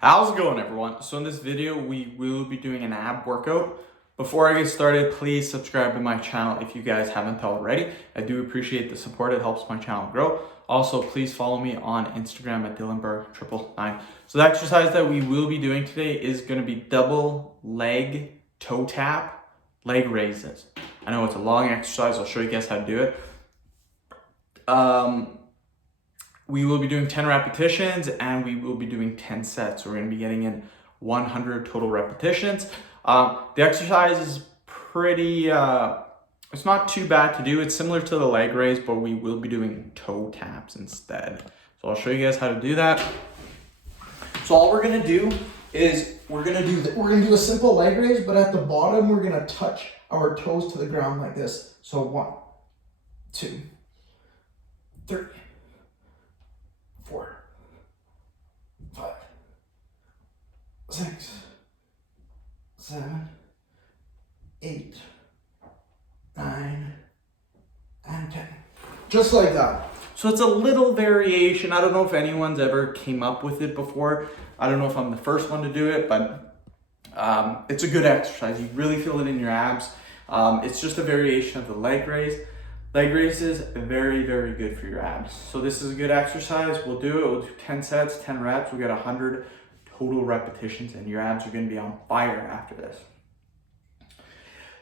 How's it going, everyone? So in this video, we will be doing an ab workout. Before I get started, please subscribe to my channel if you guys haven't already. I do appreciate the support. It helps my channel grow. Also, please follow me on Instagram at DylanBurr999. So the exercise that we will be doing today is going to be double leg toe tap leg raises. I know it's a long exercise. I'll show you guys how to do it. We will be doing 10 repetitions and we will be doing 10 sets. So we're going to be getting in 100 total repetitions. The exercise is pretty, it's not too bad to do. It's similar to the leg raise, but we will be doing toe taps instead. So I'll show you guys how to do that. So all we're going to do is we're going to do a simple leg raise, but at the bottom, we're going to touch our toes to the ground like this. So 1, 2, 3, 4, 5, 6, 7, 8, 9, and 10. Just like that. So it's a little variation. I don't know if anyone's ever came up with it before. I don't know if I'm the first one to do it, but it's a good exercise. You really feel it in your abs. It's just a variation of the leg raise. Leg raises, very, very good for your abs. So this is a good exercise. We'll do it. We'll do 10 sets, 10 reps. We got 100 total repetitions and your abs are going to be on fire after this.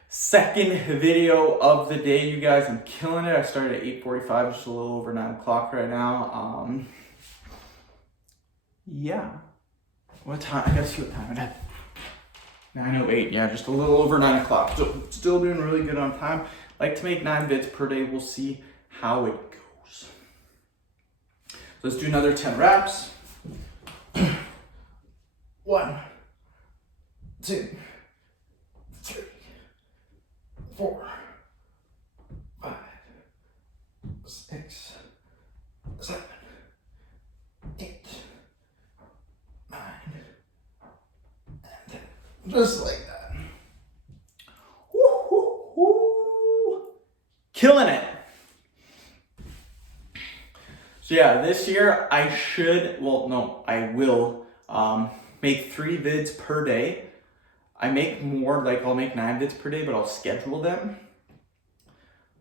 Second video of the day, you guys. I'm killing it. I started at 8:45, just a little over 9 o'clock right now. Yeah. What time? I gotta see what time it is. 9:08. Yeah, just a little over 9 o'clock. So still doing really good on time. Like to make 9 vids per day. We'll see how it goes. So let's do another 10 reps. 1, 2, 3, 4, 5, 6, 7, 8, 9, and 10. Just like that. Killing it. So yeah, this year I will make 3 vids per day. I make more, like I'll make 9 vids per day, but I'll schedule them.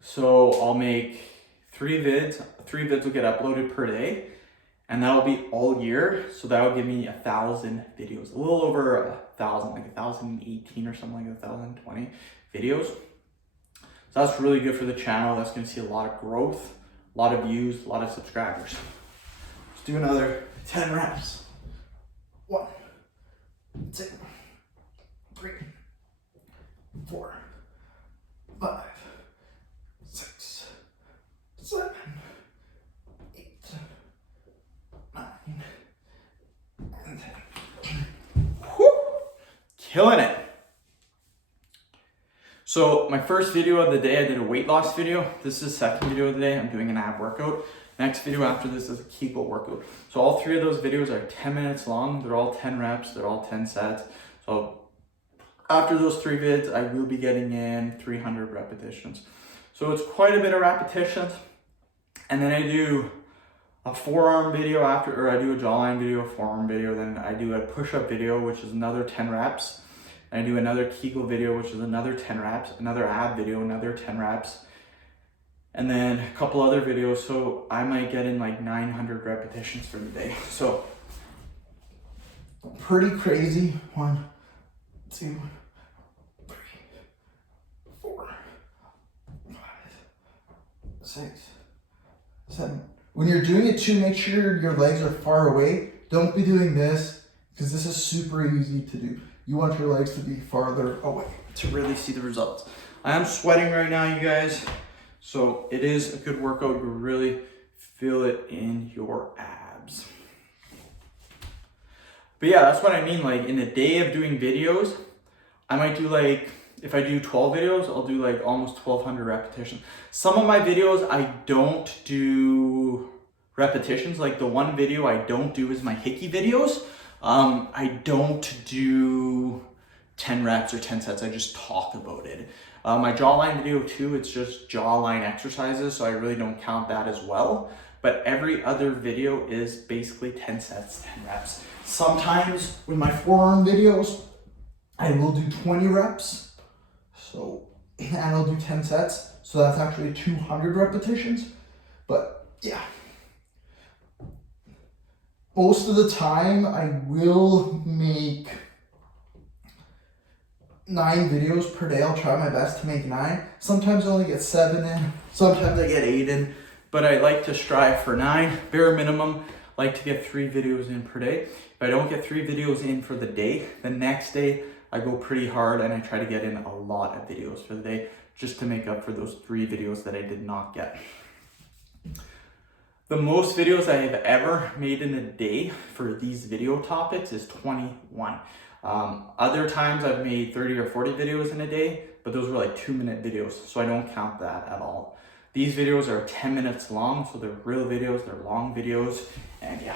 So I'll make 3 vids. 3 vids will get uploaded per day, and that'll be all year. So that'll give me 1,000 videos, a little over 1,000, like 1,018 or something, like 1,020 videos. So that's really good for the channel. That's going to see a lot of growth, a lot of views, a lot of subscribers. Let's do another 10 reps. 1, 2, 3, 4, 5, 6, 7, 8, 9, and 10. Whew. Killing it. So my first video of the day, I did a weight loss video. This is the second video of the day. I'm doing an ab workout. Next video after this is a Kegel workout. So all 3 of those videos are 10 minutes long. They're all 10 reps. They're all 10 sets. So after those 3 vids, I will be getting in 300 repetitions. So it's quite a bit of repetitions. And then I do a forearm video after, or I do a jawline video, a forearm video. Then I do a push-up video, which is another 10 reps. I do another Kegel video, which is another 10 reps, another ab video, another 10 reps, and then a couple other videos. So I might get in like 900 repetitions for the day. So pretty crazy. 1, 2, 3, 4, 5, 6, 7. When you're doing it too, make sure your legs are far away. Don't be doing this because this is super easy to do. You want your legs to be farther away to really see the results. I am sweating right now, you guys. So it is a good workout. You really feel it in your abs. But yeah, that's what I mean. Like in a day of doing videos, I might do like, if I do 12 videos, I'll do like almost 1,200 repetitions. Some of my videos, I don't do repetitions. Like the one video I don't do is my hickey videos. I don't do 10 reps or 10 sets. I just talk about it. My jawline video too, it's just jawline exercises. So I really don't count that as well. but every other video is basically 10 sets, 10 reps. Sometimes with my forearm videos, I will do 20 reps. So, and I'll do 10 sets. So that's actually 200 repetitions. But yeah. Most of the time I will make 9 videos per day. I'll try my best to make 9. Sometimes I only get 7 in. Sometimes I get 8 in. But I like to strive for 9. Bare minimum, like to get 3 videos in per day. If I don't get 3 videos in for the day, the next day I go pretty hard and I try to get in a lot of videos for the day just to make up for those 3 videos that I did not get. The most videos I have ever made in a day for these video topics is 21. Other times I've made 30 or 40 videos in a day, but those were like 2-minute videos, so I don't count that at all. These videos are 10 minutes long, so they're real videos, they're long videos, and yeah.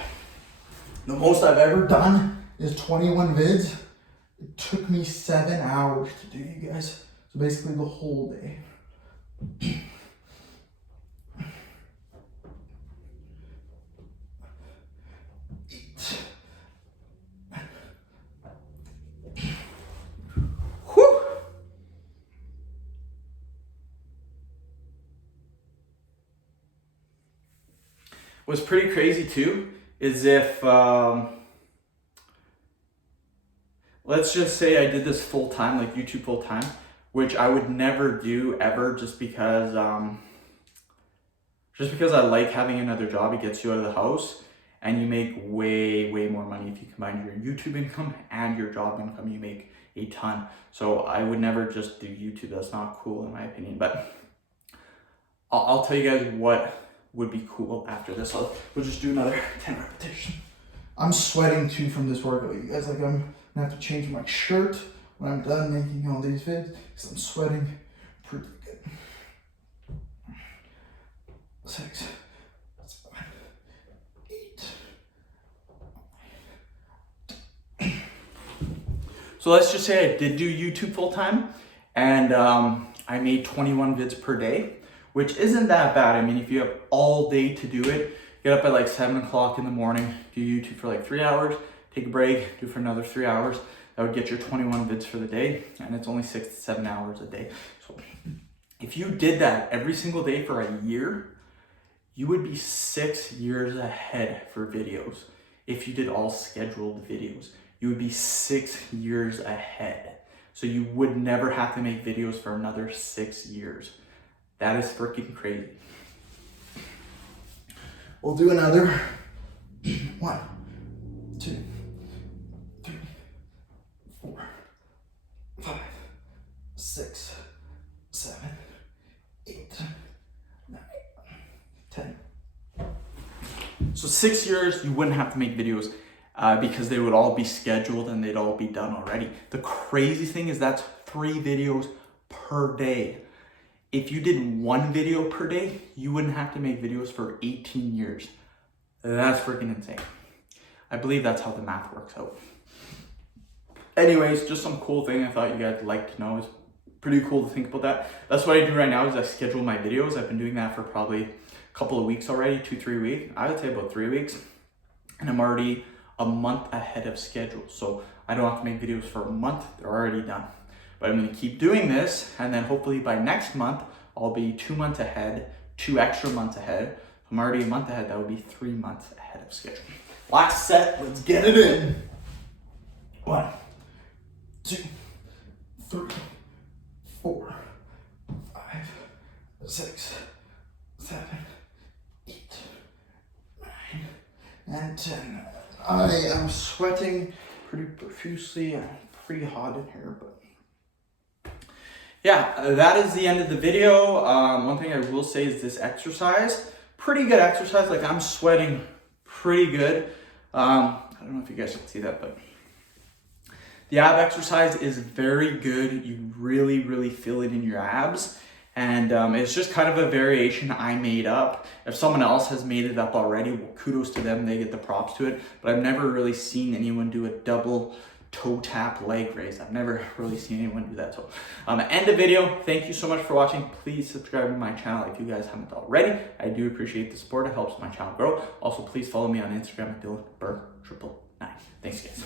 The most I've ever done is 21 vids. It took me 7 hours to do, you guys. So basically the whole day. What's pretty crazy too is if, let's just say I did this full time, like YouTube full time, which I would never do ever just because I like having another job. It gets you out of the house and you make way more money. If you combine your YouTube income and your job income, you make a ton. So I would never just do YouTube. That's not cool in my opinion, but I'll tell you guys what would be cool after this. We'll just do another 10 repetition. I'm sweating too from this workout, you guys. Like I'm gonna have to change my shirt when I'm done making all these vids because I'm sweating pretty good. 6, 7, 8. So let's just say I did do YouTube full time and I made 21 vids per day, which isn't that bad. I mean, if you have all day to do it, get up at like 7 o'clock in the morning, do YouTube for like 3 hours, take a break, do for another 3 hours. That would get your 21 vids for the day, and it's only 6 to 7 hours a day. So if you did that every single day for a year, you would be 6 years ahead for videos. If you did all scheduled videos, you would be 6 years ahead. So you would never have to make videos for another 6 years. That is freaking crazy. We'll do another 1, 2, 3, 4, 5, 6, 7, 8, 9, 10. So 6 years, you wouldn't have to make videos because they would all be scheduled and they'd all be done already. The crazy thing is that's 3 videos per day. If you did 1 video per day, you wouldn't have to make videos for 18 years. That's freaking insane. I believe that's how the math works out. Anyways, just some cool thing I thought you guys would like to know. It's pretty cool to think about that. That's what I do right now is I schedule my videos. I've been doing that for probably a couple of weeks already, 2-3 weeks. I would say about 3 weeks. And I'm already a month ahead of schedule. So I don't have to make videos for a month. They're already done. But I'm gonna keep doing this, and then hopefully by next month, I'll be 2 months ahead, 2 extra months ahead. I'm already a month ahead, that would be 3 months ahead of schedule. Last set, let's get it in. 1, 2, 3, 4, 5, 6, 7, 8, 9, and 10. I am sweating pretty profusely and pretty hot in here, but yeah, that is the end of the video. One thing I will say is this exercise, pretty good exercise. Like I'm sweating pretty good. I don't know if you guys can see that, but the ab exercise is very good. You really feel it in your abs. And it's just kind of a variation I made up. If someone else has made it up already, well, kudos to them, they get the props to it. But I've never really seen anyone do a double toe tap leg raise. I've never really seen anyone do that. So end the video. Thank you so much for watching. Please subscribe to my channel if you guys haven't already. I do appreciate the support. It helps my channel grow. Also, please follow me on Instagram at DylanBurr999. Thanks, guys.